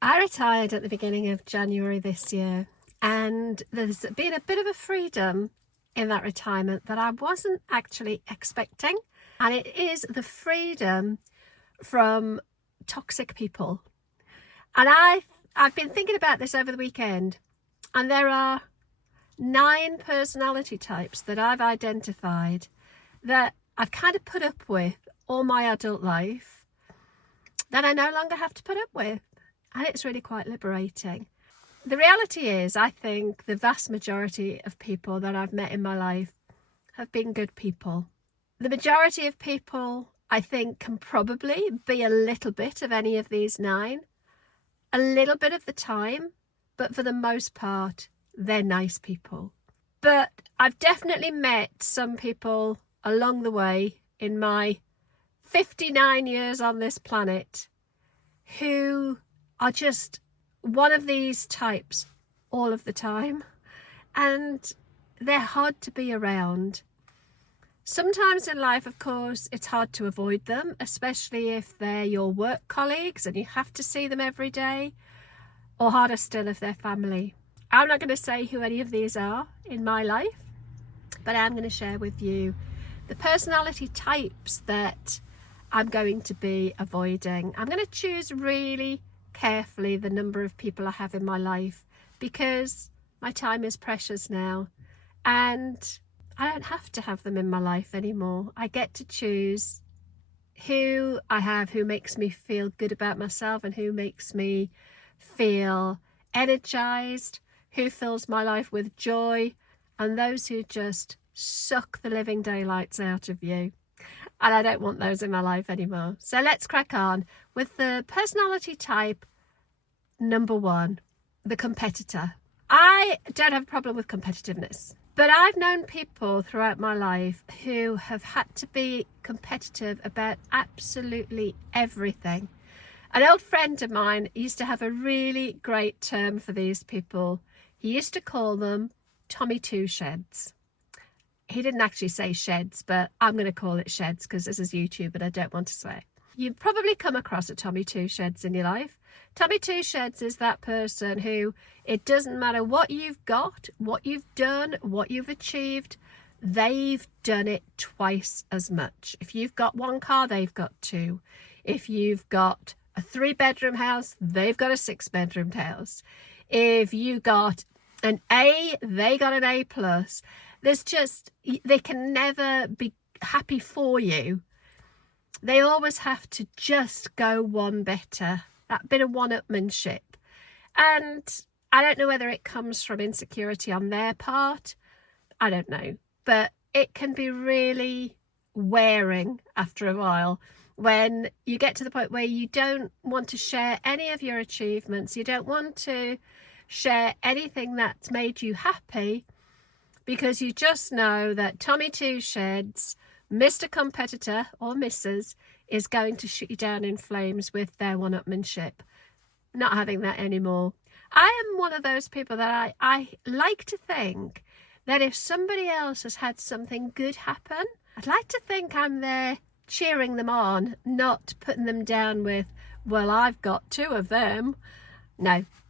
I retired at the beginning of January this year, and there's been a bit of a freedom in that retirement that I wasn't actually expecting. And it is the freedom from toxic people. And I've been thinking about this over the weekend, and there are 9 personality types that I've identified that I've kind of put up with all my adult life that I no longer have to put up with. And it's really quite liberating. The reality is, I think the vast majority of people that I've met in my life have been good people. The majority of people, I think, can probably be a little bit of any of these 9, a little bit of the time, but for the most part, they're nice people. But I've definitely met some people along the way in my 59 years on this planet who are just one of these types all of the time, and they're hard to be around. Sometimes in life, of course, it's hard to avoid them, especially if they're your work colleagues and you have to see them every day, or harder still if they're family. I'm not going to say who any of these are in my life, but I'm going to share with you the personality types that I'm going to be avoiding. I'm going to choose really carefully the number of people I have in my life, because my time is precious now and I don't have to have them in my life anymore. I get to choose who I have, who makes me feel good about myself and who makes me feel energized, who fills my life with joy, and those who just suck the living daylights out of you. And I don't want those in my life anymore. So let's crack on with the personality type number 1, the competitor. I don't have a problem with competitiveness, but I've known people throughout my life who have had to be competitive about absolutely everything. An old friend of mine used to have a really great term for these people. He used to call them Tommy Two Sheds. He didn't actually say sheds, but I'm going to call it sheds because this is YouTube and I don't want to swear. You've probably come across a Tommy Two Sheds in your life. Tommy Two Sheds is that person who, it doesn't matter what you've got, what you've done, what you've achieved, they've done it twice as much. If you've got 1 car, they've got 2. If you've got a 3-bedroom house, they've got a 6-bedroom house. If you got an A, they got an A+. There's just, they can never be happy for you. They always have to just go one better, that bit of one-upmanship. And I don't know whether it comes from insecurity on their part. I don't know. But it can be really wearing after a while when you get to the point where you don't want to share any of your achievements. You don't want to share anything that's made you happy, because you just know that Tommy Two Sheds, Mr. Competitor or Mrs. is going to shoot you down in flames with their one-upmanship. Not having that anymore. I am one of those people that I like to think that if somebody else has had something good happen, I'd like to think I'm there cheering them on, not putting them down with, well, I've got 2 of them.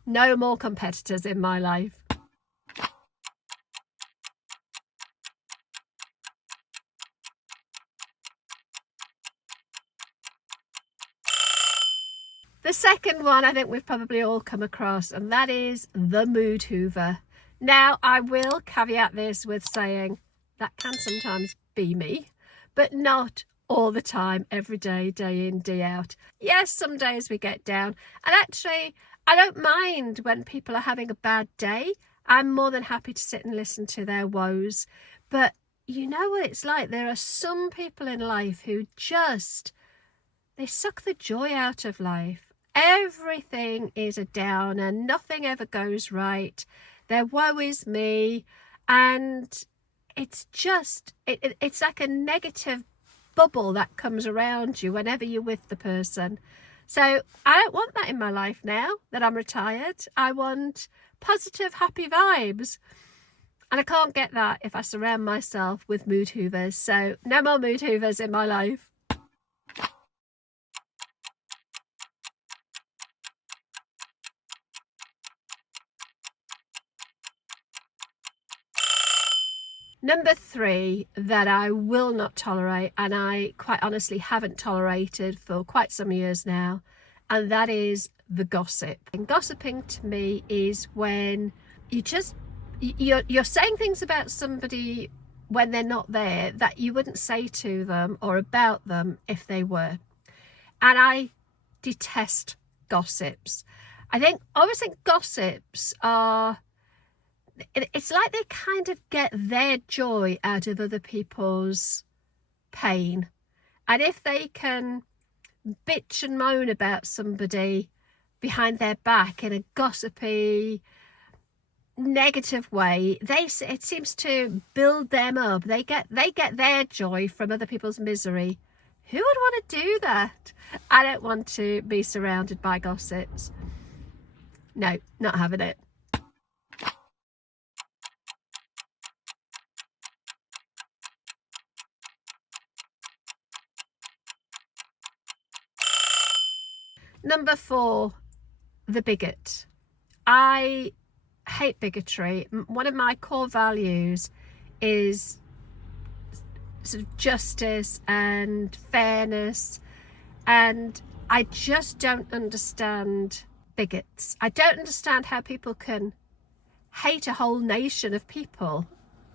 No more competitors in my life. The second one I think we've probably all come across, and that is the mood hoover. Now, I will caveat this with saying that can sometimes be me, but not all the time, every day, day in, day out. Yes, some days we get down, and actually, I don't mind when people are having a bad day. I'm more than happy to sit and listen to their woes, but you know what it's like. There are some people in life who just, they suck the joy out of life. Everything is a downer, nothing ever goes right. Their woe is me, and it's just, it's like a negative bubble that comes around you whenever you're with the person. So I don't want that in my life now that I'm retired. I want positive, happy vibes. And I can't get that if I surround myself with mood hoovers. So no more mood hoovers in my life. Number 3 that I will not tolerate, and I quite honestly haven't tolerated for quite some years now, and that is the gossip. And gossiping to me is when you're saying things about somebody when they're not there that you wouldn't say to them or about them if they were. And I detest gossips. I always think gossips are, it's like they kind of get their joy out of other people's pain. And if they can bitch and moan about somebody behind their back in a gossipy, negative way, it seems to build them up. They get their joy from other people's misery. Who would want to do that? I don't want to be surrounded by gossips. No, not having it. Number 4, the bigot. I hate bigotry. One of my core values is sort of justice and fairness, and I just don't understand bigots. I don't understand how people can hate a whole nation of people.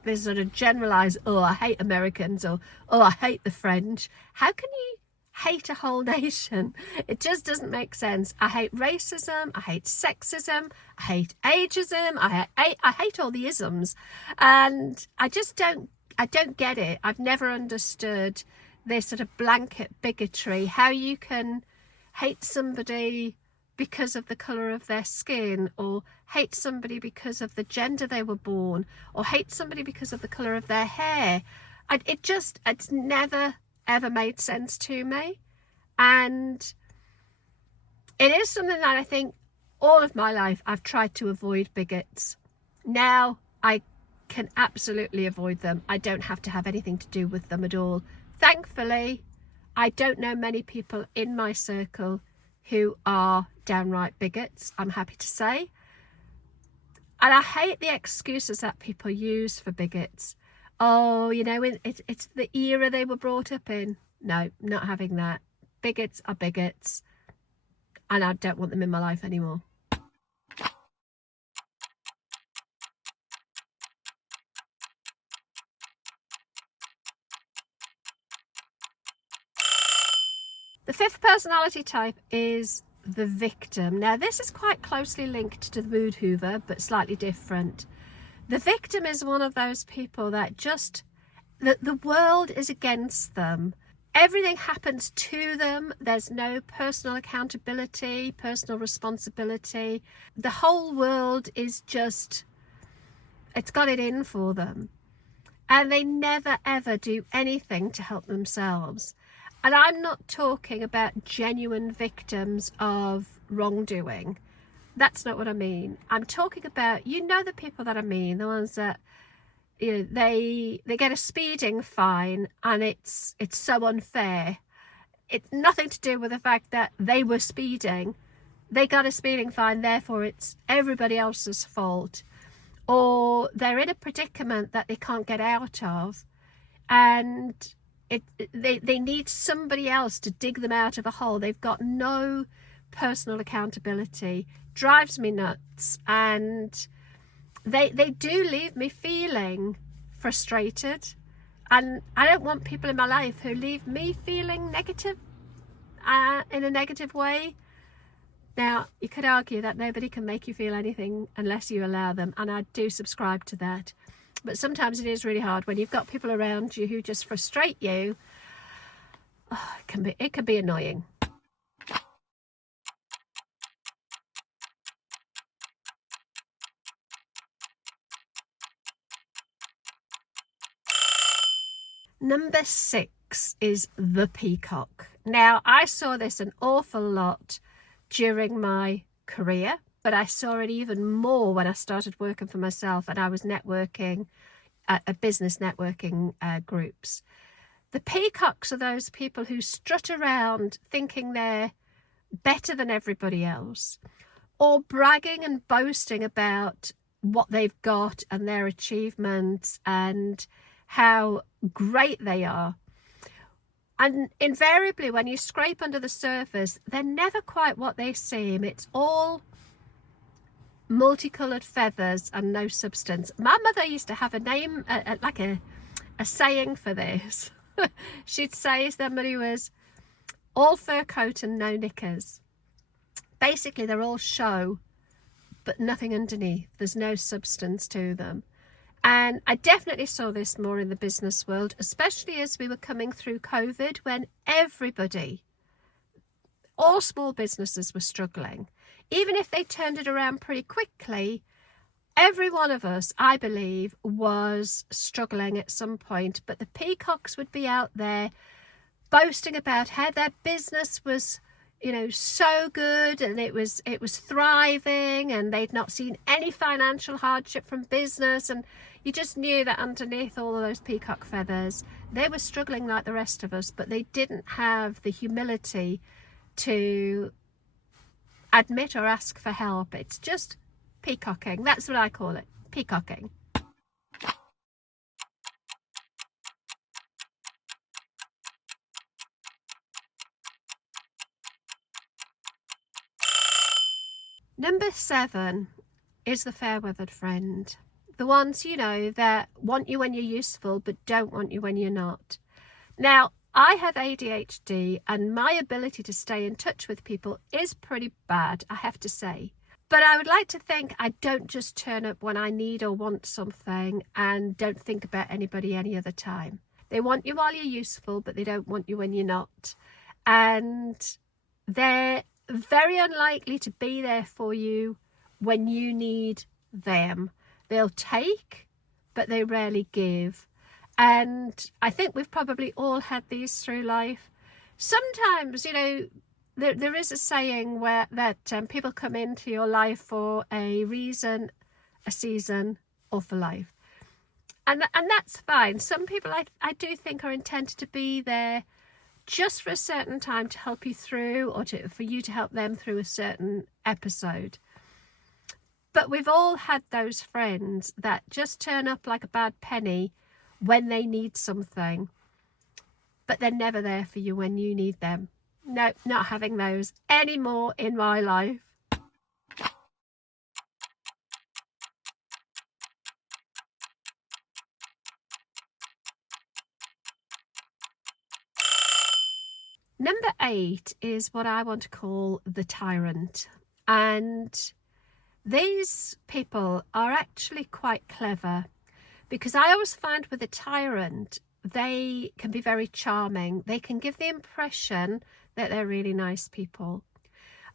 They sort of generalize, oh, I hate Americans, or oh, I hate the French. How can you hate a whole nation? It just doesn't make sense. I hate racism, I hate sexism, I hate ageism, I hate all the isms, and I don't get it. I've never understood this sort of blanket bigotry, how you can hate somebody because of the colour of their skin, or hate somebody because of the gender they were born, or hate somebody because of the colour of their hair. It's never ever made sense to me, and it is something that I think all of my life I've tried to avoid bigots. Now I can absolutely avoid them. I don't have to have anything to do with them at all. Thankfully, I don't know many people in my circle who are downright bigots, I'm happy to say. And I hate the excuses that people use for bigots. Oh, it's the era they were brought up in. No, not having that. Bigots are bigots, and I don't want them in my life anymore. The 5th personality type is the victim. Now, this is quite closely linked to the mood hoover, but slightly different. The victim is one of those people that the world is against them. Everything happens to them. There's no personal accountability, personal responsibility. The whole world is just, it's got it in for them. And they never ever do anything to help themselves. And I'm not talking about genuine victims of wrongdoing. That's not what I mean. I'm talking about, the people that I mean, the ones that, they get a speeding fine, and it's so unfair. It's nothing to do with the fact that they were speeding. They got a speeding fine, therefore it's everybody else's fault. Or they're in a predicament that they can't get out of, and they need somebody else to dig them out of a hole. They've got no personal accountability. Drives me nuts, and they do leave me feeling frustrated, and I don't want people in my life who leave me feeling negative in a negative way. Now, you could argue that nobody can make you feel anything unless you allow them, and I do subscribe to that. But sometimes it is really hard when you've got people around you who just frustrate you. Oh, it can be annoying. Number 6 is the peacock. Now, I saw this an awful lot during my career, but I saw it even more when I started working for myself and I was networking at business networking groups. The peacocks are those people who strut around thinking they're better than everybody else, or bragging and boasting about what they've got and their achievements and how great they are. And invariably, when you scrape under the surface, they're never quite what they seem. It's all multicolored feathers and no substance. My mother used to have a name, like a saying for this. She'd say somebody was all fur coat and no knickers. Basically, they're all show, but nothing underneath. There's no substance to them. And I definitely saw this more in the business world, especially as we were coming through COVID, when everybody, all small businesses were struggling. Even if they turned it around pretty quickly, every one of us, I believe, was struggling at some point. But the peacocks would be out there boasting about how their business was, so good, and it was thriving, and they'd not seen any financial hardship from business, and you just knew that underneath all of those peacock feathers, they were struggling like the rest of us, but they didn't have the humility to admit or ask for help. It's just peacocking. That's what I call it, peacocking. Number 7 is the fair-weathered friend. The ones, that want you when you're useful but don't want you when you're not. Now, I have ADHD and my ability to stay in touch with people is pretty bad, I have to say. But I would like to think I don't just turn up when I need or want something and don't think about anybody any other time. They want you while you're useful, but they don't want you when you're not. And they're very unlikely to be there for you when you need them. They'll take, but they rarely give. And I think we've probably all had these through life. Sometimes, there is a saying that people come into your life for a reason, a season, or for life. And that's fine. Some people I do think are intended to be there just for a certain time to help you through, or for you to help them through a certain episode. But we've all had those friends that just turn up like a bad penny when they need something, but they're never there for you when you need them. No, not having those anymore in my life. Number 8 is what I want to call the tyrant. And these people are actually quite clever, because I always find with a tyrant, they can be very charming. They can give the impression that they're really nice people.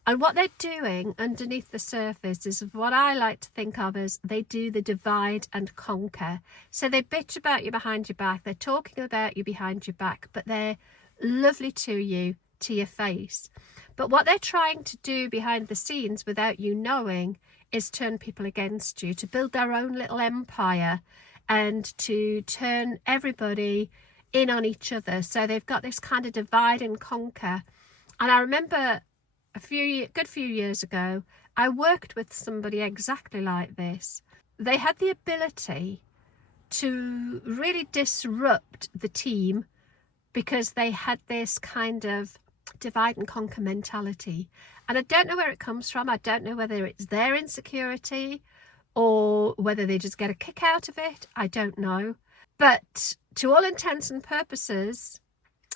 And what they're doing underneath the surface is what I like to think of as they do the divide and conquer. So they bitch about you behind your back. They're talking about you behind your back, but they're lovely to you, to your face. But what they're trying to do behind the scenes without you knowing is turn people against you, to build their own little empire and to turn everybody in on each other. So they've got this kind of divide and conquer. And I remember a good few years ago, I worked with somebody exactly like this. They had the ability to really disrupt the team because they had this kind of divide and conquer mentality. And I don't know where it comes from. I don't know whether it's their insecurity or whether they just get a kick out of it. I don't know. But to all intents and purposes,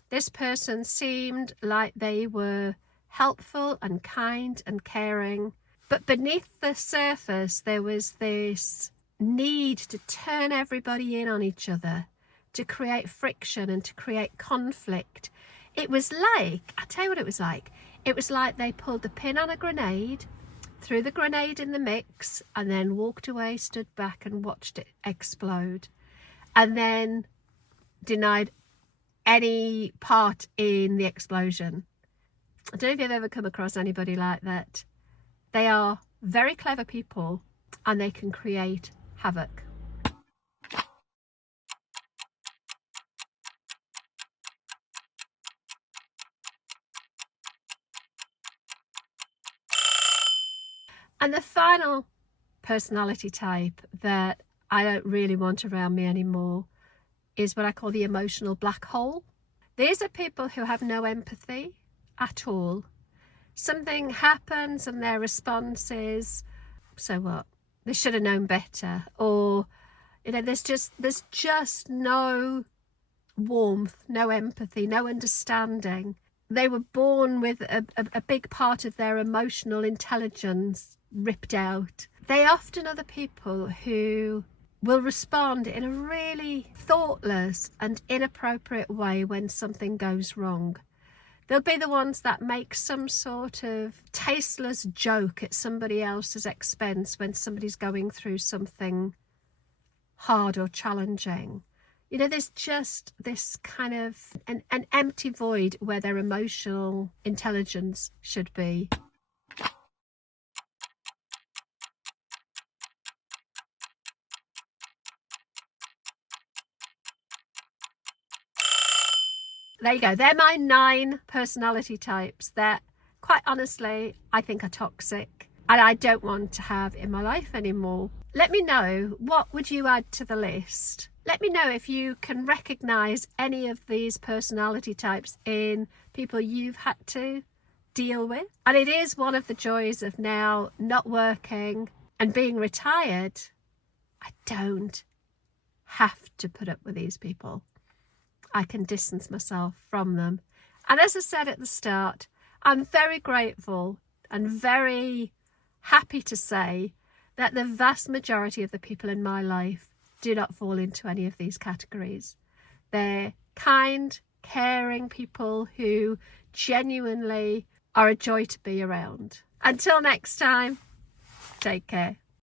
this person seemed like they were helpful and kind and caring. But beneath the surface, there was this need to turn everybody in on each other, to create friction and to create conflict. It was like, I'll tell you what it was like. It was like they pulled the pin on a grenade, threw the grenade in the mix, and then walked away, stood back and watched it explode. And then denied any part in the explosion. I don't know if you've ever come across anybody like that. They are very clever people and they can create havoc. And the final personality type that I don't really want around me anymore is what I call the emotional black hole. These are people who have no empathy at all. Something happens and their response is, so what? They should have known better. Or, there's just no warmth, no empathy, no understanding. They were born with a big part of their emotional intelligence ripped out. They often are the people who will respond in a really thoughtless and inappropriate way when something goes wrong. They'll be the ones that make some sort of tasteless joke at somebody else's expense when somebody's going through something hard or challenging. There's just this kind of an empty void where their emotional intelligence should be. There you go. They're my 9 personality types that, quite honestly, I think are toxic and I don't want to have in my life anymore. Let me know, what would you add to the list? Let me know if you can recognize any of these personality types in people you've had to deal with. And it is one of the joys of now not working and being retired. I don't have to put up with these people. I can distance myself from them. And as I said at the start, I'm very grateful and very happy to say that the vast majority of the people in my life do not fall into any of these categories. They're kind, caring people who genuinely are a joy to be around. Until next time, take care.